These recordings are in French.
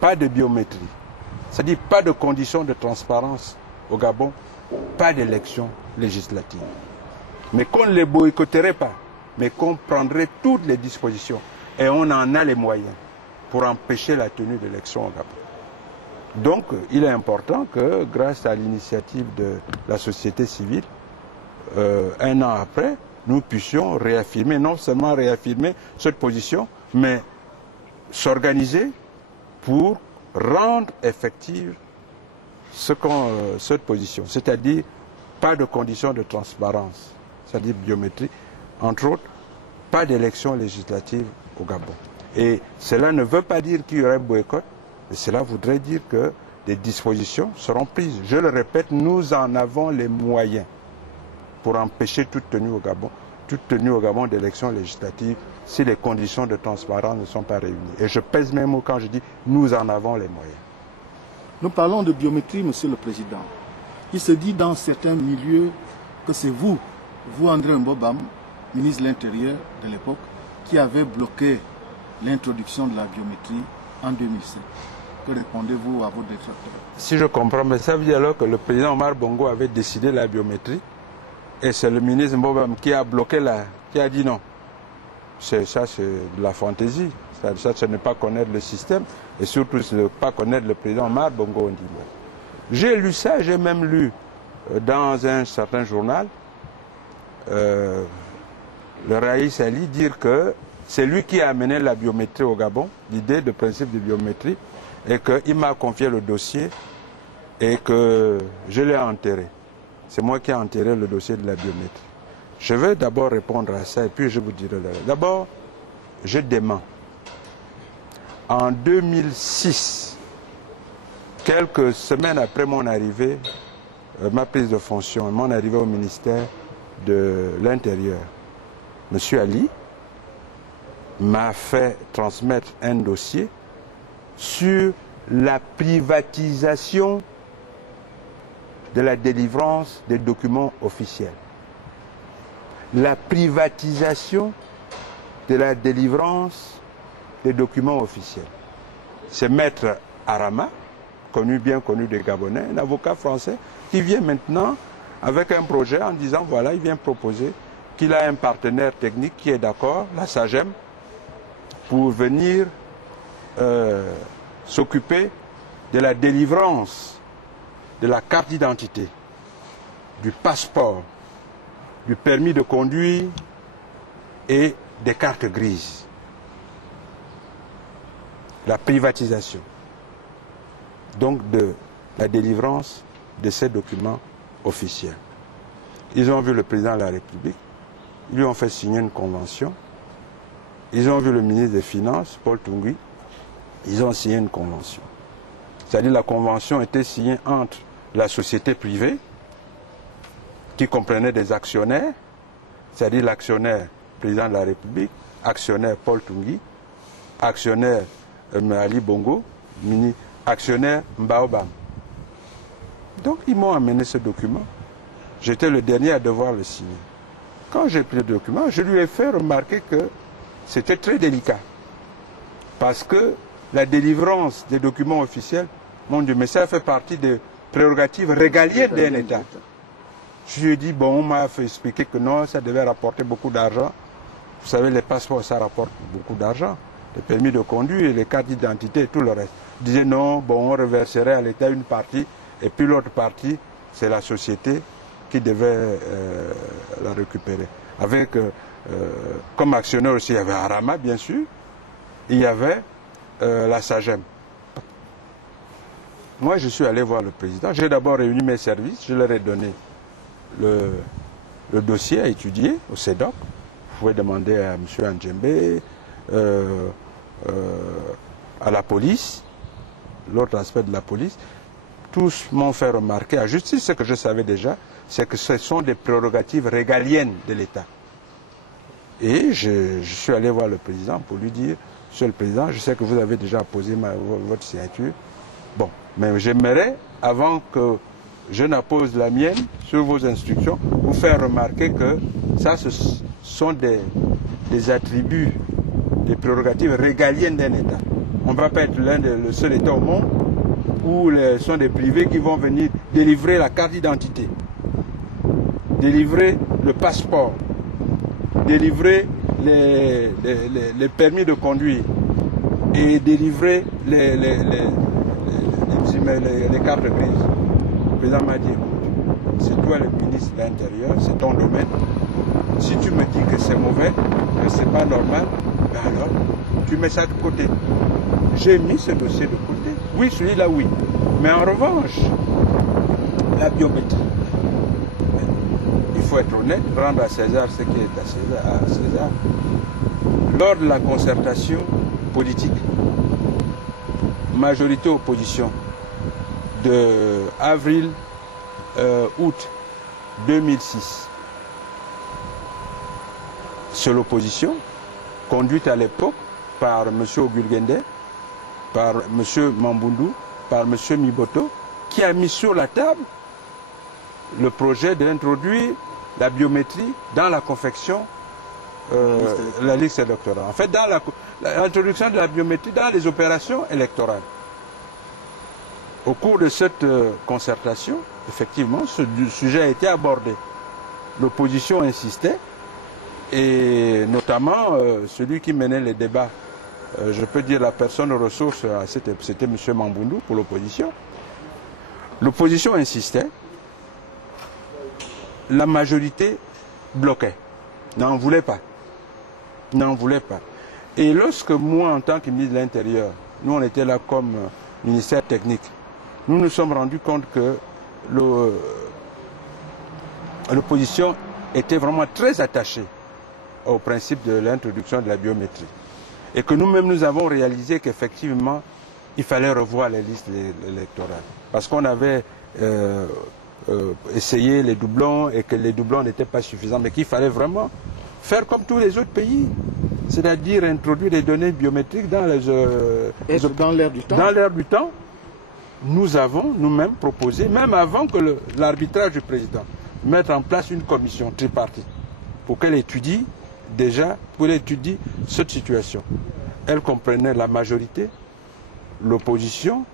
pas de biométrie, c'est-à-dire pas de conditions de transparence au Gabon, pas d'élection législative. Mais qu'on ne les boycotterait pas, mais qu'on prendrait toutes les dispositions. Et on en a les moyens pour empêcher la tenue d'élections au Gabon. Donc, il est important que, grâce à l'initiative de la société civile, un an après, nous puissions réaffirmer, non seulement réaffirmer cette position, mais s'organiser pour rendre effective cette position. C'est-à-dire, pas de conditions de transparence, c'est-à-dire biométrie, entre autres, pas d'élection législative au Gabon. Et cela ne veut pas dire qu'il y aurait boycott, mais cela voudrait dire que des dispositions seront prises. Je le répète, nous en avons les moyens pour empêcher toute tenue au Gabon d'élections législatives si les conditions de transparence ne sont pas réunies. Et je pèse mes mots quand je dis nous en avons les moyens. Nous parlons de biométrie, Monsieur le Président. Il se dit dans certains milieux que c'est vous, André Mbobam, ministre de l'Intérieur de l'époque, qui avez bloqué l'introduction de la biométrie en 2007. Que répondez-vous à vos détracteurs? Si je comprends, mais ça veut dire alors que le président Omar Bongo avait décidé la biométrie et c'est le ministre Mbobam qui a bloqué qui a dit non. Ça, c'est de la fantaisie. Ça, ce n'est pas connaître le système et surtout ne pas connaître le président Omar Bongo Ondimba. J'ai lu ça, j'ai même lu dans un certain journal le Raïs Ali dire que c'est lui qui a amené la biométrie au Gabon, l'idée de principe de biométrie, et qu'il m'a confié le dossier et que je l'ai enterré. C'est moi qui ai enterré le dossier de la biométrie. Je vais d'abord répondre à ça et puis je vous dirai. D'abord, je dément. En 2006, quelques semaines après mon arrivée, ma prise de fonction, mon arrivée au ministère de l'Intérieur, M. Ali m'a fait transmettre un dossier sur la privatisation de la délivrance des documents officiels. La privatisation de la délivrance des documents officiels. C'est Maître Arama, bien connu des Gabonais, un avocat français, qui vient maintenant avec un projet en disant, voilà, il vient proposer qu'il a un partenaire technique qui est d'accord, la SAGEM, pour venir s'occuper de la délivrance de la carte d'identité, du passeport, du permis de conduire et des cartes grises. La privatisation, donc de la délivrance de ces documents officiels. Ils ont vu le président de la République, ils lui ont fait signer une convention, ils ont vu le ministre des Finances, Paul Tungui, ils ont signé une convention. C'est-à-dire la convention était signée entre la société privée, qui comprenait des actionnaires, c'est-à-dire l'actionnaire président de la République, actionnaire Paul Tungui, actionnaire Ali Bongo, actionnaire Mbaobam. Donc ils m'ont amené ce document. J'étais le dernier à devoir le signer. Quand j'ai pris le document, je lui ai fait remarquer que c'était très délicat. Parce que la délivrance des documents officiels, mon Dieu, mais ça fait partie des prérogatives régaliennes d'un État. Je lui ai dit, bon, on m'a fait expliquer que non, ça devait rapporter beaucoup d'argent. Vous savez, les passeports, ça rapporte beaucoup d'argent. Les permis de conduire, les cartes d'identité et tout le reste. Il disait non, bon, on reverserait à l'État une partie, et puis l'autre partie, c'est la société qui devait la récupérer. Avec, comme actionnaire aussi, il y avait Arama, bien sûr, il y avait la SAGEM. Moi, je suis allé voir le président. J'ai d'abord réuni mes services, je leur ai donné le dossier à étudier au CEDOC. Vous pouvez demander à M. Andjembe, à la police, l'autre aspect de la police. Tous m'ont fait remarquer, à justice, ce que je savais déjà, c'est que ce sont des prérogatives régaliennes de l'État. Et je suis allé voir le président pour lui dire, Monsieur le Président, je sais que vous avez déjà posé votre signature. Bon, mais j'aimerais, avant que je n'appose la mienne sur vos instructions, vous faire remarquer que ça, ce sont des attributs, des prérogatives régaliennes d'un État. On ne va pas être le seul État au monde où ce sont des privés qui vont venir délivrer la carte d'identité, délivrer le passeport, délivrer les permis de conduire et délivrer les cartes grises. Le président m'a dit, écoute, c'est toi le ministre de l'Intérieur, c'est ton domaine. Si tu me dis que c'est mauvais, que c'est pas normal, ben alors tu mets ça de côté. J'ai mis ce dossier de côté. Oui, celui-là, oui. Mais en revanche, la biométrie, il faut être honnête, rendre à César ce qui est à César. Lors de la concertation politique, majorité-opposition, de avril, août 2006, c'est l'opposition, conduite à l'époque par M. Ogulgende, par M. Mambundu, par M. Miboto, qui a mis sur la table le projet d'introduire la biométrie dans la confection la liste électorale. En fait, dans l'introduction de la biométrie dans les opérations électorales. Au cours de cette concertation, effectivement, ce sujet a été abordé. L'opposition insistait, et notamment celui qui menait les débats, je peux dire la personne ressource, c'était M. Mambundu pour l'opposition. L'opposition insistait, la majorité bloquait, n'en voulait pas. N'en voulait pas. Et lorsque moi, en tant que ministre de l'Intérieur, nous on était là comme ministère technique, nous nous sommes rendus compte que l'opposition était vraiment très attachée au principe de l'introduction de la biométrie. Et que nous-mêmes, nous avons réalisé qu'effectivement, il fallait revoir les listes électorales. Parce qu'on avait essayé les doublons et que les doublons n'étaient pas suffisants, mais qu'il fallait vraiment faire comme tous les autres pays, c'est-à-dire introduire des données biométriques dans dans l'air du temps. Dans l'air du temps, nous avons nous-mêmes proposé, même avant que l'arbitrage du président, mettre en place une commission tripartite pour qu'elle étudie déjà, pour étudier cette situation. Elle comprenait la majorité, l'opposition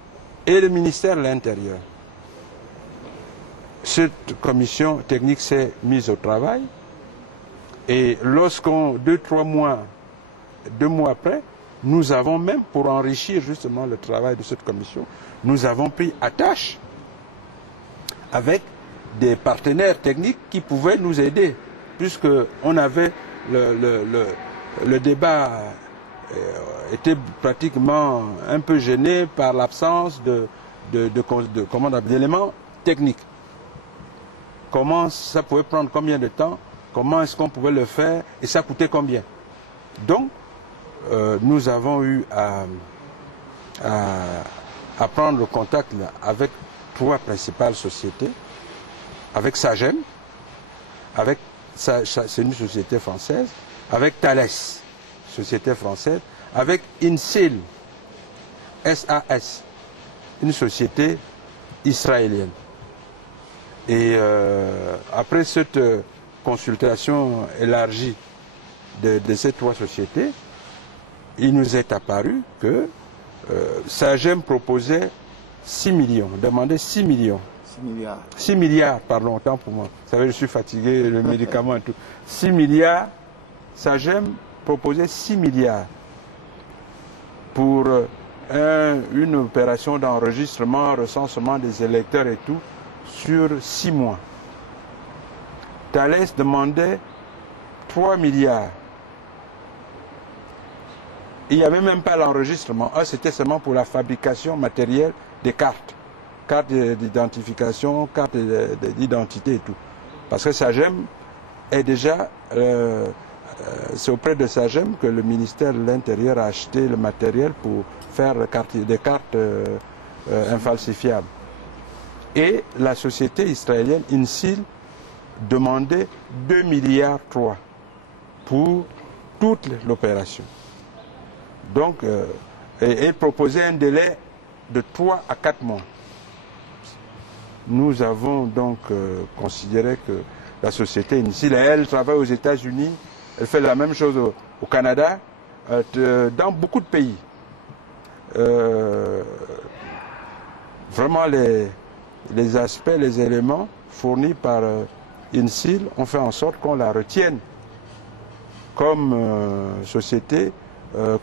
et le ministère de l'Intérieur. Cette commission technique s'est mise au travail et lorsqu'on, 2 mois après, nous avons même, pour enrichir justement le travail de cette commission, nous avons pris attache avec des partenaires techniques qui pouvaient nous aider, puisqu'on avait le débat était pratiquement un peu gêné par l'absence d'éléments techniques. Comment ça pouvait prendre combien de temps, comment est-ce qu'on pouvait le faire et ça coûtait combien. Donc, nous avons eu à prendre le contact là, avec 3 principales sociétés, avec Sagem, c'est une société française, avec Thales, société française, avec INSIL, SAS, une société israélienne. Et après cette consultation élargie de ces 3 sociétés, il nous est apparu que Sagem proposait 6 millions, demandait 6 millions. 6 milliards, pardon, autant pour moi. Vous savez, je suis fatigué, le médicament et tout. 6 milliards, Sagem proposait 6 milliards pour une opération d'enregistrement, recensement des électeurs et tout, sur 6 mois. Thales demandait 3 milliards. Il n'y avait même pas l'enregistrement. C'était seulement pour la fabrication matérielle des cartes. Cartes d'identification, cartes d'identité et tout. Parce que Sagem est déjà... c'est auprès de Sagem que le ministère de l'Intérieur a acheté le matériel pour faire des cartes infalsifiables. Et la société israélienne INSIL demandait 2 milliards 3 pour toute l'opération. Donc, et proposait un délai de 3 à 4 mois. Nous avons donc considéré que la société INSIL, elle travaille aux États-Unis, elle fait la même chose au Canada, dans beaucoup de pays. vraiment les aspects, les éléments fournis par INSIL ont fait en sorte qu'on la retienne comme société, comme